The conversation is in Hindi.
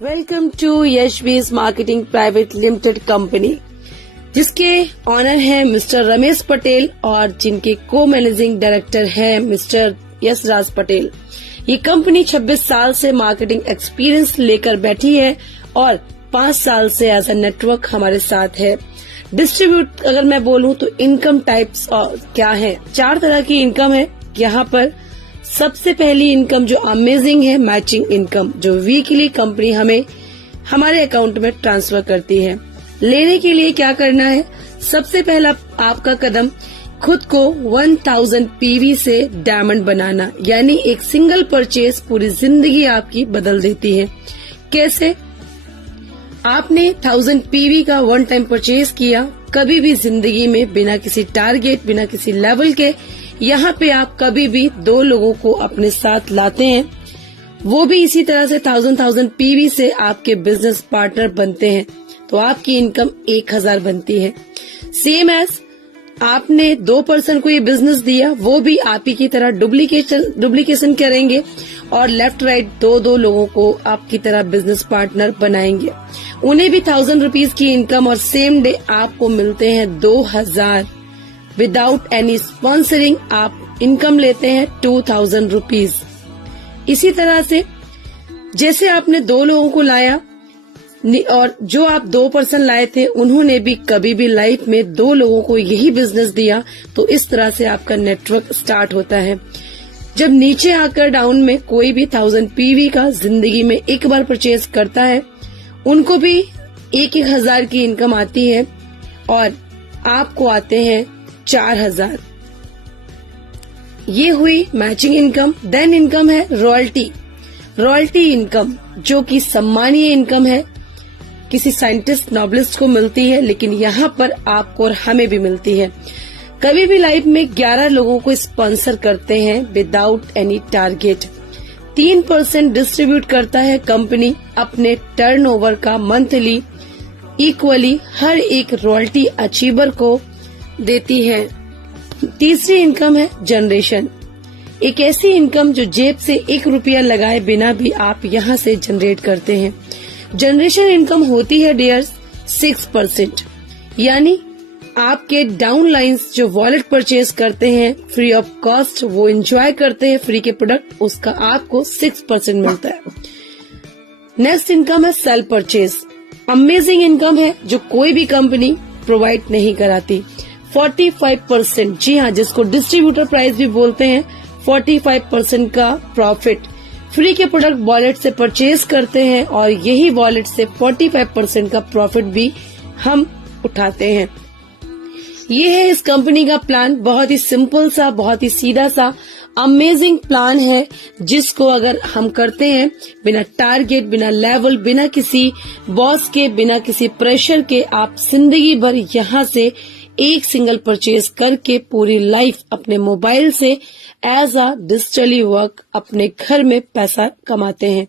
Welcome to Yashvees marketing private limited company, जिसके ऑनर हैं मिस्टर रमेश पटेल और जिनके को मैनेजिंग डायरेक्टर हैं मिस्टर यशराज पटेल। ये कंपनी 26 साल से मार्केटिंग एक्सपीरियंस लेकर बैठी है और 5 साल से एज अ नेटवर्क हमारे साथ है। डिस्ट्रीब्यूट अगर मैं बोलूं तो इनकम टाइप्स क्या है, 4 तरह की इनकम है यहाँ पर। सबसे पहली इनकम जो अमेजिंग है, मैचिंग इनकम, जो वीकली कंपनी हमें हमारे अकाउंट में ट्रांसफर करती है। लेने के लिए क्या करना है, सबसे पहला आपका कदम खुद को 1000 पीवी से डायमंड बनाना, यानी एक सिंगल परचेज पूरी जिंदगी आपकी बदल देती है। कैसे? आपने 1000 पीवी का वन टाइम परचेज किया, कभी भी जिंदगी में बिना किसी टारगेट, बिना किसी लेवल के, यहाँ पे आप कभी भी 2 लोगों को अपने साथ लाते हैं, वो भी इसी तरह से 1000 पीवी से आपके बिजनेस पार्टनर बनते हैं, तो आपकी इनकम 1000 बनती है। सेम एज आपने 2 पर्सन को ये बिजनेस दिया, वो भी आप ही की तरह डुप्लीकेशन करेंगे और लेफ्ट राइट 2 लोगों को आपकी तरह बिजनेस पार्टनर बनाएंगे। उन्हें भी 1000 रुपीज की इनकम और सेम डे आपको मिलते हैं 2000। विदाउट एनी स्पॉन्सरिंग आप इनकम लेते हैं 2000 रुपीज। इसी तरह से जैसे आपने 2 लोगों को लाया और जो आप 2 पर्सन लाए थे उन्होंने भी कभी भी लाइफ में 2 लोगों को यही बिजनेस दिया, तो इस तरह से आपका नेटवर्क स्टार्ट होता है। जब नीचे आकर डाउन में कोई भी 1000 पीवी का जिंदगी में एक बार परचेज करता है, उनको भी 1000 की इनकम आती है और आपको आते हैं 4000। ये हुई मैचिंग इनकम। देन इनकम है रॉयल्टी इनकम, जो कि सम्मानीय इनकम है, किसी साइंटिस्ट नॉबलिस्ट को मिलती है, लेकिन यहाँ पर आपको और हमें भी मिलती है। कभी भी लाइफ में 11 लोगों को स्पॉन्सर करते हैं विदाउट एनी टारगेट। 3% डिस्ट्रीब्यूट करता है कंपनी अपने टर्नओवर का मंथली, इक्वली हर एक रॉयल्टी अचीवर को देती है। तीसरी इनकम है जनरेशन, एक ऐसी इनकम जो जेब से 1 रुपया लगाए बिना भी आप यहाँ से जनरेट करते हैं। जनरेशन इनकम होती है डियर्स 6%, यानी आपके डाउन लाइन्स जो वॉलेट परचेज करते हैं फ्री ऑफ कॉस्ट, वो एंजॉय करते हैं फ्री के प्रोडक्ट, उसका आपको 6% मिलता है। नेक्स्ट इनकम है सेल परचेज, अमेजिंग इनकम है जो कोई भी कंपनी प्रोवाइड नहीं कराती। 45%, जी हाँ, जिसको डिस्ट्रीब्यूटर प्राइस भी बोलते हैं, 45% का प्रॉफिट फ्री के प्रोडक्ट वॉलेट से परचेज करते हैं और यही वॉलेट से 45% का प्रॉफिट भी हम उठाते हैं। ये है इस कंपनी का प्लान, बहुत ही सिंपल सा, बहुत ही सीधा सा अमेजिंग प्लान है, जिसको अगर हम करते हैं बिना टारगेट, बिना लेवल, बिना किसी बॉस के, बिना किसी प्रेशर के, आप जिंदगी भर यहाँ से एक सिंगल परचेज करके पूरी लाइफ अपने मोबाइल से एज अ डिजिटली वर्क अपने घर में पैसा कमाते हैं।